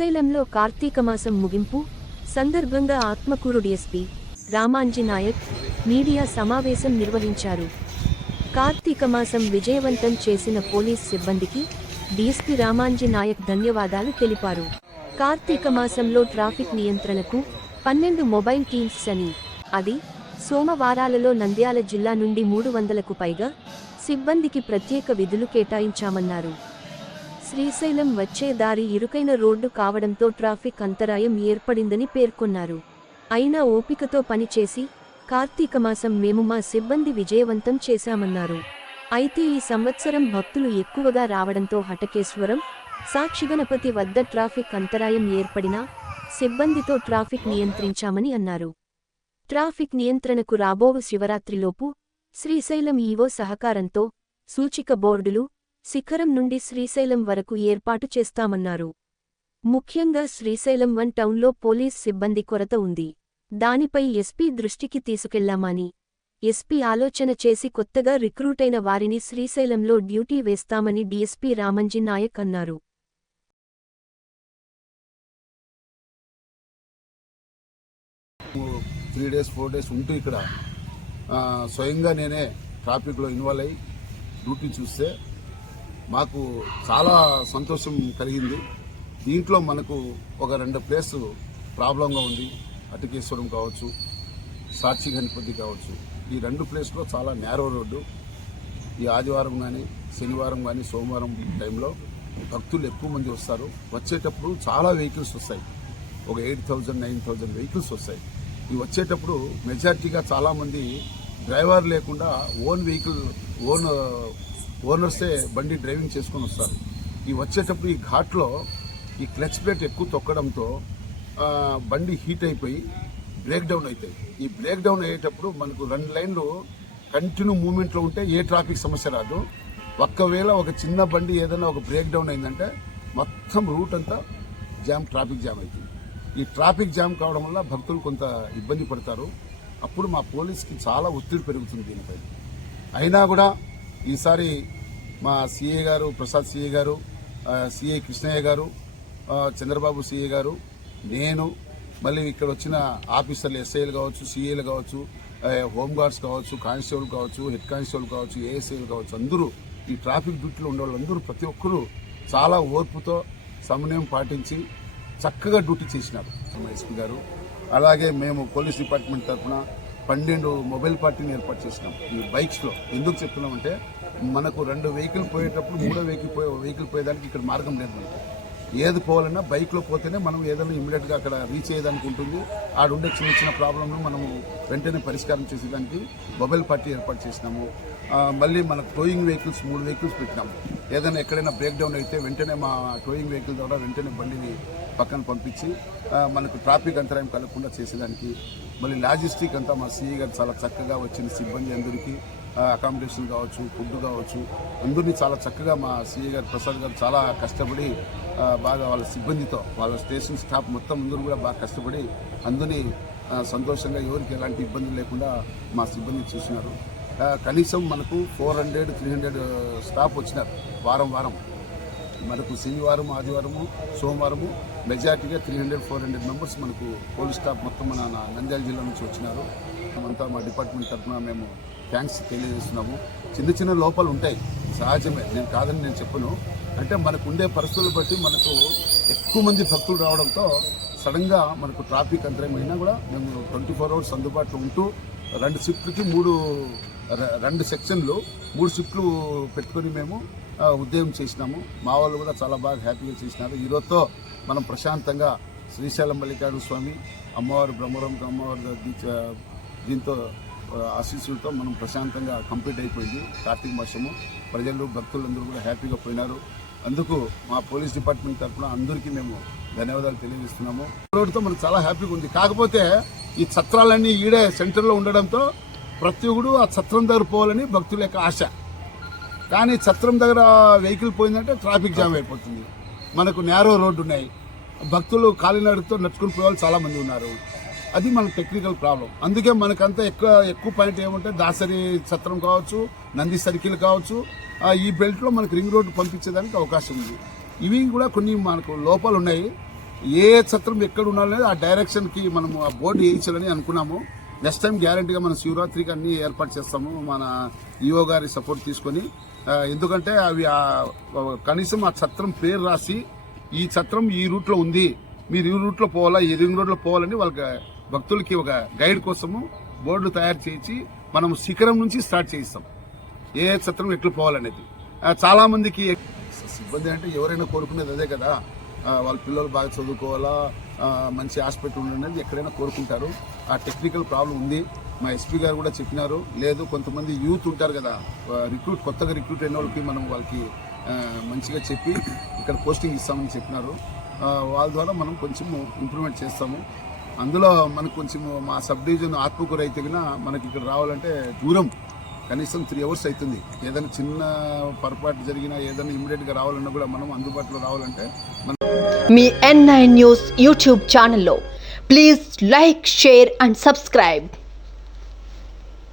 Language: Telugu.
శ్రీశైలంలో కార్తీక మాసం ముగింపు సందర్భంగా ఆత్మకూరు డీఎస్పీ రామాంజీ నాయక్ మీడియా సమావేశం నిర్వహించారు. కార్తీక మాసం విజయవంతం చేసిన పోలీస్ సిబ్బందికి డీఎస్పీ రామాంజీ నాయక్ ధన్యవాదాలు తెలిపారు. కార్తీక మాసంలో ట్రాఫిక్ నియంత్రణకు 12 మొబైల్ టీమ్స్ అని, అది సోమవారాలలో నంద్యాల జిల్లా నుండి 300కు పైగా సిబ్బందికి ప్రత్యేక విధులు కేటాయించామన్నారు. శ్రీశైలం వచ్చే దారి ఇరుకైన రోడ్డు కావడంతో ట్రాఫిక్ అంతరాయం ఏర్పడిందని పేర్కొన్నారు. అయినా ఓపికతో పనిచేసి కార్తీక మాసం మేము మా సిబ్బంది విజయవంతం చేశామన్నారు. అయితే ఈ సంవత్సరం భక్తులు ఎక్కువగా రావడంతో హటకేశ్వరం, సాక్షిగణపతి వద్ద ట్రాఫిక్ అంతరాయం ఏర్పడినా సిబ్బందితో ట్రాఫిక్ నియంత్రించామని అన్నారు. ట్రాఫిక్ నియంత్రణకు రాబోవు శివరాత్రిలోపు శ్రీశైలం ఈవో సహకారంతో సూచిక బోర్డులు శిఖరం నుండి శ్రీశైలం వరకు ఏర్పాటు చేస్తామన్నారు. ముఖ్యంగా శ్రీశైలం 1 టౌన్లో పోలీస్ సిబ్బంది కొరత ఉంది. దానిపై ఎస్పీ దృష్టికి తీసుకెళ్లామని, ఎస్పీ ఆలోచన చేసి కొత్తగా రిక్రూటైన వారిని శ్రీశైలంలో డ్యూటీ వేస్తామని డీఎస్పీ రామంజీ నాయక్ అన్నారు. 3 days 4 days ఉంటూ ఇక్కడ స్వయంగా నేనే ట్రాఫిక్లో ఇన్వాల్వ్ అయ్యి డ్యూటీ చూస్తే మాకు చాలా సంతోషం కలిగింది. దీంట్లో మనకు ఒక 2 ప్లేస్ ప్రాబ్లంగా ఉంది. హటకేశ్వరం కావచ్చు, సాక్షి గణపతి కావచ్చు. ఈ 2 ప్లేస్లో చాలా నేరో రోడ్డు. ఈ ఆదివారం కానీ, శనివారం కానీ, సోమవారం టైంలో భక్తులు ఎక్కువ మంది వస్తారు. వచ్చేటప్పుడు చాలా వెహికల్స్ వస్తాయి. ఒక 8,000 9,000 వెహికల్స్ వస్తాయి. ఈ వచ్చేటప్పుడు మెజార్టీగా చాలామంది డ్రైవర్ లేకుండా ఓన్ వెహికల్ ఓనర్సే బండి డ్రైవింగ్ చేసుకొని వస్తారు. ఈ వచ్చేటప్పుడు ఈ ఘాట్లో ఈ క్లచ్ ప్లేట్ ఎక్కువ తొక్కడంతో బండి హీట్ అయిపోయి బ్రేక్ డౌన్ అవుతాయి. ఈ బ్రేక్ డౌన్ అయ్యేటప్పుడు మనకు 2 లైన్లు కంటిన్యూ మూమెంట్లో ఉంటే ఏ ట్రాఫిక్ సమస్య రాదు. ఒక్కవేళ ఒక చిన్న బండి ఏదైనా ఒక బ్రేక్ డౌన్ అయిందంటే మొత్తం రూట్ అంతా ట్రాఫిక్ జామ్ అవుతుంది. ఈ ట్రాఫిక్ జామ్ కావడం వల్ల భక్తులు కొంత ఇబ్బంది పడతారు. అప్పుడు మా పోలీస్కి చాలా ఒత్తిడి పెరుగుతుంది దీనిపై. అయినా కూడా ఈసారి మా సిఏ గారు, ప్రసాద్ సిఏ గారు, సిఐ కృష్ణయ్య గారు, చంద్రబాబు సిఏ గారు, నేను, మళ్ళీ ఇక్కడ వచ్చిన ఆఫీసర్లు ఎస్ఐలు కావచ్చు, సిఏలు కావచ్చు, హోంగార్డ్స్ కావచ్చు, కానిస్టేబుల్ కావచ్చు, హెడ్ కానిస్టేబుల్ కావచ్చు, ఏఎస్ఐలు కావచ్చు, అందరూ ఈ ట్రాఫిక్ డ్యూటీలో ఉండే వాళ్ళందరూ ప్రతి ఒక్కరూ చాలా ఓర్పుతో సమన్వయం పాటించి చక్కగా డ్యూటీ చేసినారు ఎస్పీ గారు. అలాగే మేము పోలీస్ డిపార్ట్మెంట్ తరఫున 12 మొబైల్ పార్టీని ఏర్పాటు చేసినాం. ఈ బైక్స్లో ఎందుకు చెప్తున్నామంటే మనకు 2 వెహికల్ పోయేటప్పుడు 3వ వెహికల్ పోయేదానికి ఇక్కడ మార్గం లేదు. మనకు ఏది పోవాలన్నా బైక్లో పోతేనే మనం ఏదైనా ఇమ్మీడియట్గా అక్కడ రీచ్ అయ్యేదానికి ఉంటుంది. ఆడుండే చిన్న చిన్న ప్రాబ్లంను మనము వెంటనే పరిష్కారం చేసేదానికి మొబైల్ పార్టీ ఏర్పాటు చేసినాము. మళ్ళీ మనకు టోయింగ్ వెహికల్స్ 3 వెహికల్స్ పెట్టినాము. ఏదైనా ఎక్కడైనా బ్రేక్ డౌన్ అయితే వెంటనే మా టోయింగ్ వెహికల్ ద్వారా వెంటనే బండిని పక్కన పంపించి మనకు ట్రాఫిక్ అంతరాయం కలగకుండా చేసేదానికి. మళ్ళీ లాజిస్టిక్ అంతా మా సిఐ గారు చాలా చక్కగా వచ్చిన సిబ్బంది అందరికీ అకామిడేషన్ కావచ్చు, ఫుడ్ కావచ్చు, అందరినీ చాలా చక్కగా మా సిఐ గారు ప్రసాద్ గారు చాలా కష్టపడి బాగా వాళ్ళ సిబ్బందితో, వాళ్ళ స్టేషన్ స్టాఫ్ మొత్తం అందరూ కూడా బాగా కష్టపడి అందరినీ సంతోషంగా ఎవరికి ఎలాంటి ఇబ్బందులు లేకుండా మా సిబ్బంది చూసినారు. కనీసం మనకు 400-300 స్టాఫ్ వచ్చినారు వారం. మనకు శనివారం, ఆదివారము, సోమవారము మెజార్టీగా 300-400 మెంబర్స్ మనకు పోలీస్ స్టాఫ్ మొత్తం మన నంద్యాల జిల్లా నుంచి వచ్చినారు. అంతా మా డిపార్ట్మెంట్ తరఫున మేము థ్యాంక్స్ తెలియజేస్తున్నాము. చిన్న లోపాలు ఉంటాయి, సహజమే, నేను కాదని నేను చెప్పను. అంటే మనకు ఉండే పరిస్థితులు బట్టి మనకు ఎక్కువ మంది భక్తులు రావడంతో సడన్గా మనకు ట్రాఫిక్ అంతరాయం అయినా కూడా మేము 24 hours అందుబాటులో ఉంటూ 2 షిఫ్ట్లకి 2 సెక్షన్లు 3 షిఫ్ట్లు పెట్టుకొని మేము ఉద్యోగం చేసినాము. మా వాళ్ళు కూడా చాలా బాగా హ్యాపీగా చేసినారు. ఈరోజుతో మనం ప్రశాంతంగా శ్రీశైలం మల్లికార్జున స్వామి, అమ్మవారు బ్రహ్మవరం అమ్మవారి దీంతో ఆశీస్సులతో మనం ప్రశాంతంగా కంప్లీట్ అయిపోయింది కార్తీక మాసము. ప్రజలు, భక్తులందరూ కూడా హ్యాపీగా పోయినారు. అందుకు మా పోలీస్ డిపార్ట్మెంట్ తరఫున అందరికీ మేము ధన్యవాదాలు తెలియజేస్తున్నాము. రోడ్డుతో మనకు చాలా హ్యాపీగా ఉంది. కాకపోతే ఈ ఛత్రాలన్నీ ఈడే సెంటర్లో ఉండడంతో ప్రతి ఒక్కడు ఆ ఛత్రం దగ్గర పోవాలని భక్తుల యొక్క ఆశ. కానీ ఛత్రం దగ్గర వెహికల్ పోయిందంటే ట్రాఫిక్ జామ్ అయిపోతుంది. మనకు నేరో రోడ్డు ఉన్నాయి, భక్తులు కాలినడకతో నడుచుకుని పోవాలి చాలామంది ఉన్నారు. అది మన టెక్నికల్ ప్రాబ్లం. అందుకే మనకంతా ఎక్కువ పాయింట్ ఏమంటే దాసరి ఛత్రం కావచ్చు, నంది సర్కిల్ కావచ్చు, ఈ బెల్ట్లో మనకు రింగ్ రోడ్డు పంపించేదానికి అవకాశం ఉంది. ఇవి కూడా కొన్ని మనకు లోపాలు ఉన్నాయి. ఏ సత్రం ఎక్కడ ఉండాలనేది ఆ డైరెక్షన్కి మనం ఆ బోర్డు వేయించాలని అనుకున్నాము. నెక్స్ట్ టైం గ్యారంటీగా మనం శివరాత్రికి అన్ని ఏర్పాటు చేస్తాము మన ఈఓ గారి సపోర్ట్ తీసుకొని. ఎందుకంటే అవి కనీసం ఆ సత్రం పేరు రాసి ఈ సత్రం ఈ రూట్లో ఉంది, మీరు ఈ రూట్లో పోవాలా, ఈ రింగ్ రోడ్లో పోవాలని వాళ్ళకి భక్తులకి ఒక గైడ్ కోసము బోర్డులు తయారు చేయించి మనం శిఖరం నుంచి స్టార్ట్ చేయిస్తాం ఏ సత్రం ఎట్లా పోవాలనేది. చాలా మందికి సిబ్బంది అంటే ఎవరైనా కోరుకునేది అదే కదా, వాళ్ళ పిల్లలు బాగా చదువుకోవాలా, మంచి హాస్పిటల్ ఉండనేది ఎక్కడైనా కోరుకుంటారు. ఆ టెక్నికల్ ప్రాబ్లం ఉంది. మా ఎస్పీ గారు కూడా చెప్పినారు, లేదు కొంతమంది యూత్ ఉంటారు కదా, కొత్తగా రిక్రూట్ అయిన వాళ్ళకి మనం వాళ్ళకి మంచిగా చెప్పి ఇక్కడ పోస్టింగ్ ఇస్తామని చెప్పినారు. వాళ్ళ ద్వారా మనం కొంచెం ఇంప్రూవ్మెంట్ చేస్తాము. అందులో మనకు కొంచెం మా సబ్ డివిజన్ ఆత్మకూరు అయితే కన్నా మనకి ఇక్కడ రావాలంటే దూరం, కనీసం 3 hours అవుతుంది. ఏదైనా చిన్న పొరపాటు జరిగినా ఏదైనా ఇమ్మీడియట్గా రావాలన్నా కూడా మనం అందుబాటులో రావాలంటే మీ N9 న్యూస్ యూట్యూబ్ ఛానల్లో please like, share and subscribe.